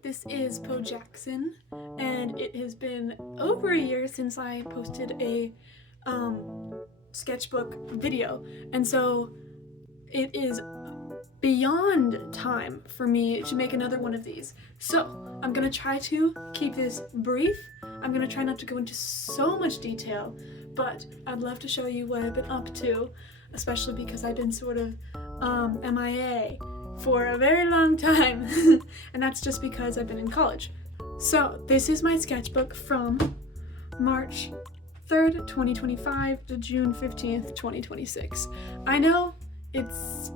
this is Poe Jackson, and it has been over a year since I posted a sketchbook video, and so it is beyond time for me to make another one of these. So I'm gonna try to keep this brief. I'm gonna try not to go into so much detail, but I'd love to show you what I've been up to, especially because I've been sort of MIA for a very long time, and that's just because I've been in college. So this is my sketchbook from March 3rd, 2025 to June 15th, 2026. I know it's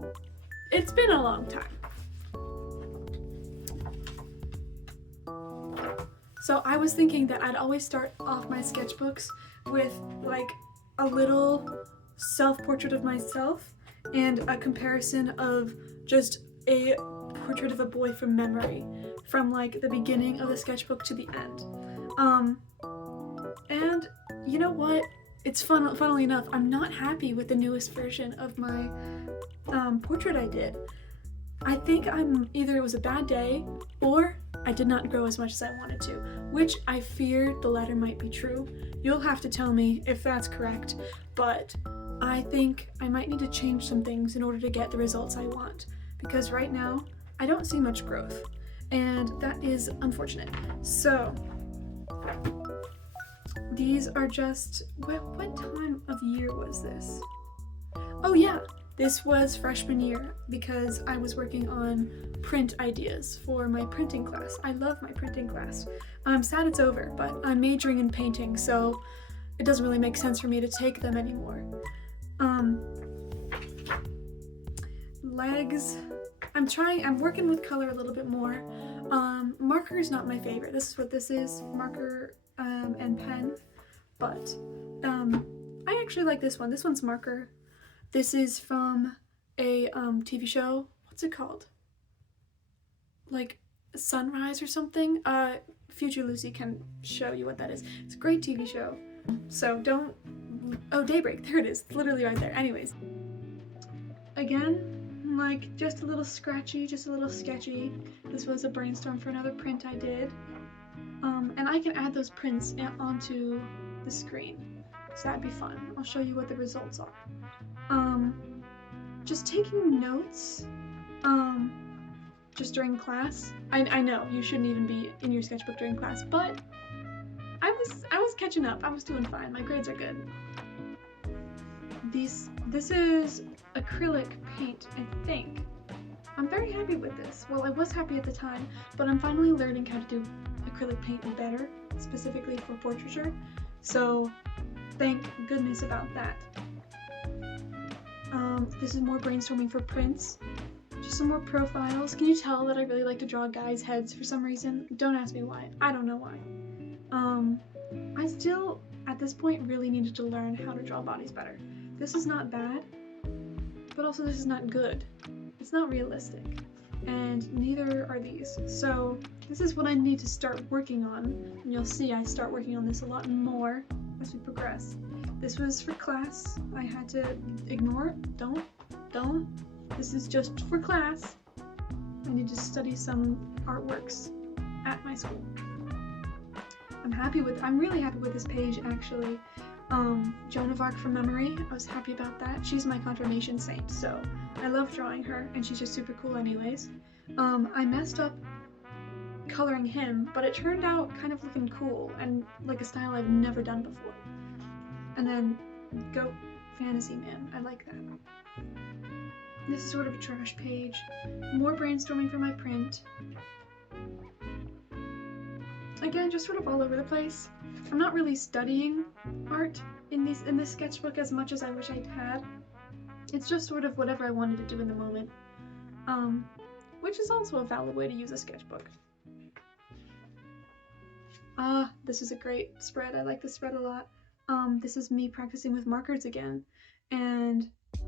been a long time. So I was thinking that I'd always start off my sketchbooks with like a little self-portrait of myself and a comparison of just a portrait of a boy from memory, from like the beginning of the sketchbook to the end. And you know what? It's funnily enough, I'm not happy with the newest version of my portrait I did. I think either it was a bad day or I did not grow as much as I wanted to, which I fear the latter might be true. You'll have to tell me if that's correct, but I think I might need to change some things in order to get the results I want, because right now I don't see much growth, and that is unfortunate. So these are just, what time of year was this? Oh yeah, this was freshman year because I was working on print ideas for my printing class. I love my printing class. I'm sad it's over, but I'm majoring in painting, so it doesn't really make sense for me to take them anymore. Legs. I'm working with color a little bit more. Marker is not my favorite. This is what this is, marker and pen, but I actually like this one. This one's marker. This is from a TV show. What's it called? Like Sunrise or something? Future Lucy can show you what that is. It's a great TV show. So don't... Oh, Daybreak. There it is. It's literally right there. Anyways. Again, like just a little scratchy, just a little sketchy. This was a brainstorm for another print I did. And I can add those prints onto the screen. So that'd be fun. I'll show you what the results are. Just taking notes, just during class. I know you shouldn't even be in your sketchbook during class, but I was catching up. I was doing fine. My grades are good. This is acrylic paint, I think. I'm very happy with this. Well, I was happy at the time, but I'm finally learning how to do acrylic paint better, specifically for portraiture. So thank goodness about that. This is more brainstorming for prints. Just some more profiles. Can you tell that I really like to draw guys' heads for some reason? Don't ask me why. I don't know why. I still, at this point, really needed to learn how to draw bodies better. This is not bad, but also this is not good. It's not realistic, and neither are these. So this is what I need to start working on, and you'll see I start working on this a lot more as we progress. This was for class. I had to ignore it. Don't. This is just for class. I need to study some artworks at my school. I'm really happy with this page, actually. Joan of Arc from memory. I was happy about that. She's my confirmation saint, so I love drawing her, and she's just super cool anyways. I messed up coloring him, but it turned out kind of looking cool and like a style I've never done before. And then Goat Fantasy Man. I like that. This is sort of a trash page. More brainstorming for my print. Again, just sort of all over the place. I'm not really studying art in this sketchbook as much as I wish I'd had. It's just sort of whatever I wanted to do in the moment. Which is also a valid way to use a sketchbook. This is a great spread. I like this spread a lot. This is me practicing with markers again, and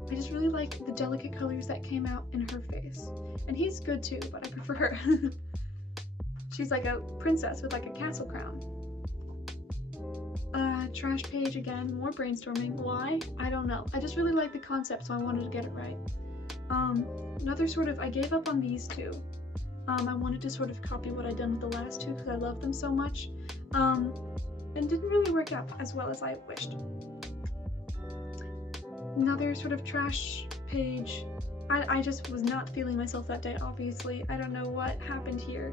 I just really like the delicate colors that came out in her face. And he's good too, but I prefer her. She's like a princess with like a castle crown. Trash page again, more brainstorming. Why? I don't know. I just really like the concept, so I wanted to get it right. Another sort of, I gave up on these two. I wanted to sort of copy what I'd done with the last two because I love them so much, and didn't really work out as well as I wished. Another sort of trash page. I just was not feeling myself that day, obviously. I don't know what happened here.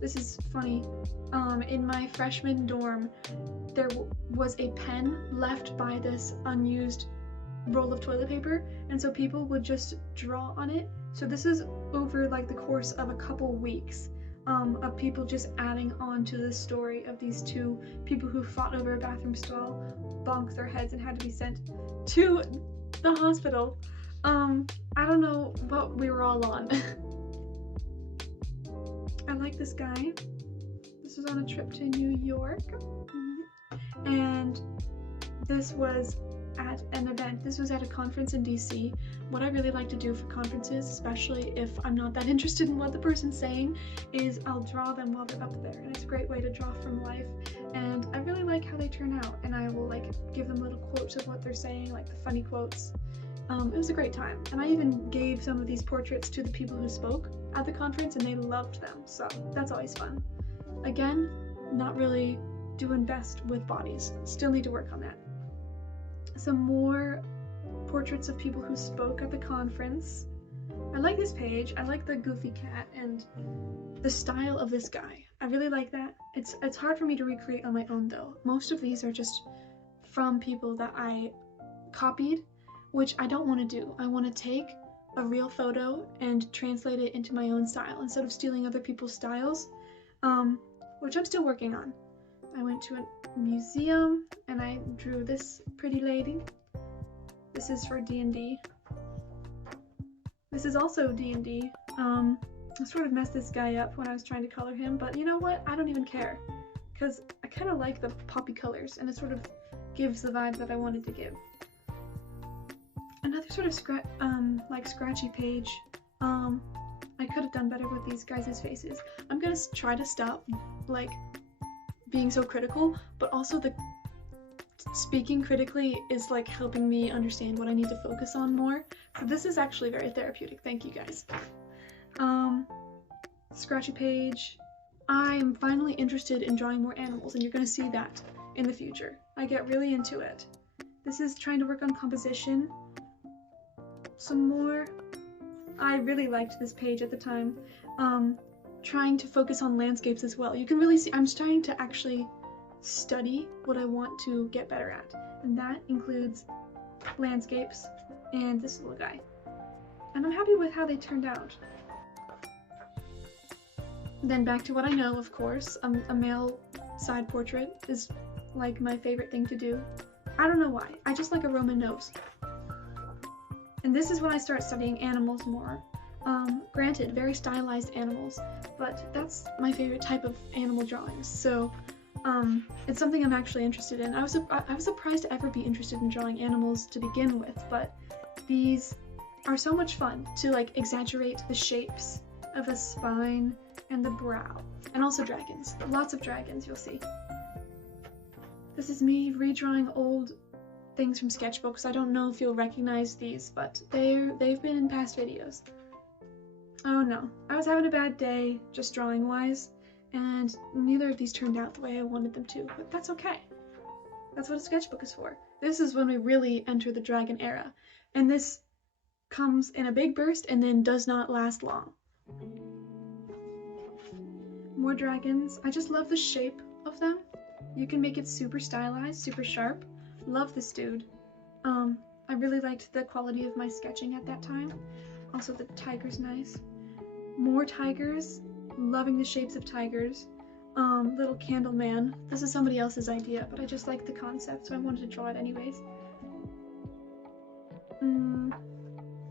This is funny. In my freshman dorm, there was a pen left by this unused roll of toilet paper, and so people would just draw on it. So this is over like the course of a couple weeks of people just adding on to the story of these two people who fought over a bathroom stall, bonked their heads, and had to be sent to the hospital. I don't know what we were all on. I like this guy. This was on a trip to New York, and this was at an event. This was at a conference in DC. What I really like to do for conferences, especially if I'm not that interested in what the person's saying, is I'll draw them while they're up there, and it's a great way to draw from life, and I really like how they turn out, and I will like give them little quotes of what they're saying, like the funny quotes. It was a great time, and I even gave some of these portraits to the people who spoke at the conference, and they loved them, so that's always fun. Again, not really doing best with bodies. Still need to work on that. Some more portraits of people who spoke at the conference. I like this page. I like the goofy cat and the style of this guy. I really like that. It's hard for me to recreate on my own though. Most of these are just from people that I copied, which I don't want to do. I want to take a real photo and translate it into my own style instead of stealing other people's styles, which I'm still working on. I went to a museum and I drew this pretty lady. This is for D&D. This is also D&D. I sort of messed this guy up when I was trying to color him, but you know what? I don't even care, because I kind of like the poppy colors and it sort of gives the vibe that I wanted to give. Another sort of scratchy page. I could have done better with these guys' faces. I'm gonna try to stop like being so critical, but also the speaking critically is like helping me understand what I need to focus on more. So this is actually very therapeutic. Thank you guys. Scratchy page. I'm finally interested in drawing more animals, and you're gonna see that in the future. I get really into it. This is trying to work on composition. Some more. I really liked this page at the time. Trying to focus on landscapes as well. You can really see I'm trying to actually study what I want to get better at, and that includes landscapes and this little guy. And I'm happy with how they turned out. Then back to what I know, of course. A male side portrait is like my favorite thing to do. I don't know why. I just like a Roman nose. And this is when I start studying animals more. Granted, very stylized animals, but that's my favorite type of animal drawings. So it's something I'm actually interested in. I was surprised to ever be interested in drawing animals to begin with, but these are so much fun to like exaggerate the shapes of the spine and the brow, and also dragons. Lots of dragons, you'll see. This is me redrawing old things from sketchbooks. I don't know if you'll recognize these, but they've been in past videos. Oh no, I was having a bad day, just drawing wise, and neither of these turned out the way I wanted them to, but that's okay. That's what a sketchbook is for. This is when we really enter the dragon era, and this comes in a big burst and then does not last long. More dragons. I just love the shape of them. You can make it super stylized, super sharp. Love this dude. I really liked the quality of my sketching at that time. Also the tiger's nice. More tigers. Loving the shapes of tigers. Little candle man. This is somebody else's idea, but I just liked the concept, so I wanted to draw it anyways.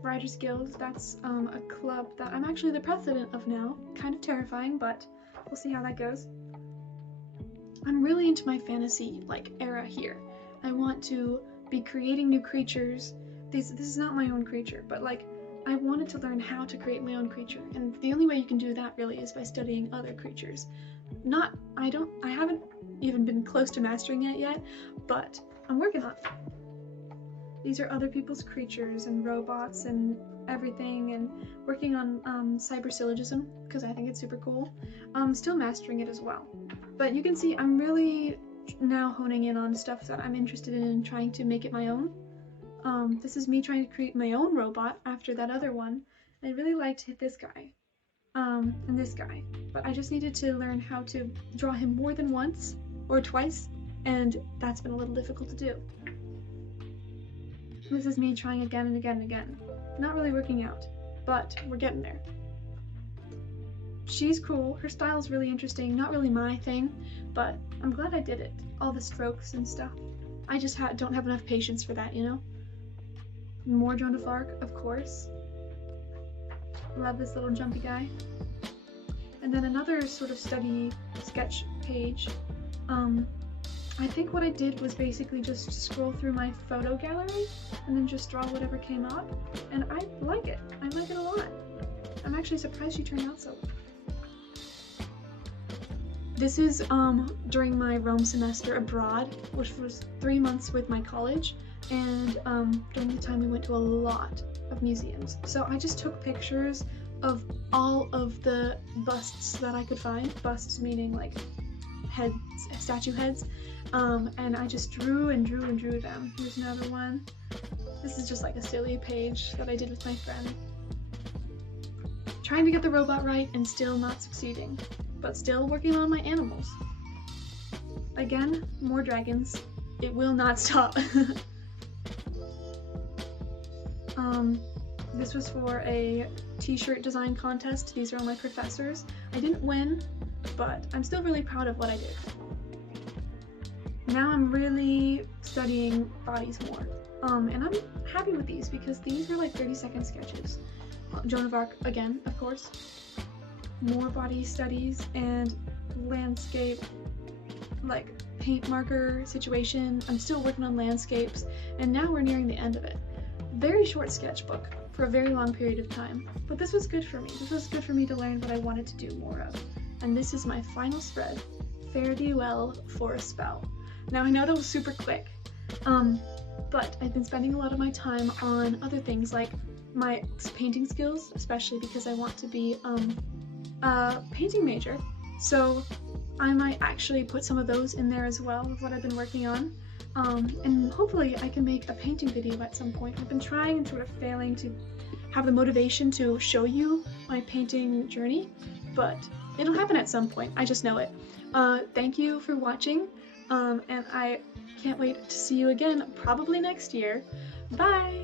Writers Guild. That's a club that I'm actually the president of now. Kind of terrifying, but we'll see how that goes. I'm really into my fantasy era here. I want to be creating new creatures. This is not my own creature, but I wanted to learn how to create my own creature, and the only way you can do that really is by studying other creatures. I haven't even been close to mastering it yet, but I'm working on it. These are other people's creatures and robots and everything and working on cyber syllogism because I think it's super cool. Still mastering it as well. But you can see I'm really now honing in on stuff that I'm interested in and trying to make it my own. This is me trying to create my own robot after that other one. I really liked this guy and this guy, but I just needed to learn how to draw him more than once or twice, and that's been a little difficult to do. This is me trying again and again and again. Not really working out, but we're getting there. She's cool, her style's really interesting, not really my thing, but I'm glad I did it. All the strokes and stuff. I just don't have enough patience for that, you know? More Joan of Arc, of course. Love this little jumpy guy. And then another sort of study sketch page. I think what I did was basically just scroll through my photo gallery and then just draw whatever came up, and I like it. I like it a lot. I'm actually surprised she turned out so well. This is during my Rome semester abroad, which was 3 months with my college, and during the time we went to a lot of museums. So I just took pictures of all of the busts that I could find, busts meaning like heads, statue heads, and I just drew and drew and drew them. Here's another one. This is just like a silly page that I did with my friend. Trying to get the robot right and still not succeeding, but still working on my animals. Again, more dragons. It will not stop. This was for a t-shirt design contest. These are all my professors. I didn't win, but I'm still really proud of what I did. Now I'm really studying bodies more. And I'm happy with these because these are like 30-second sketches. Joan of Arc again, of course. More body studies and landscape, like paint marker situation. I'm still working on landscapes, and now we're nearing the end of it. Very short sketchbook for a very long period of time, but this was good for me. This was good for me to learn what I wanted to do more of. And this is my final spread. Fare thee well for a spell. Now I know that was super quick, but I've been spending a lot of my time on other things like my painting skills, especially because I want to be a painting major. So I might actually put some of those in there as well of what I've been working on. And hopefully I can make a painting video at some point. I've been trying and sort of failing to have the motivation to show you my painting journey, but it'll happen at some point. I just know it. Thank you for watching, and I can't wait to see you again probably next year. Bye!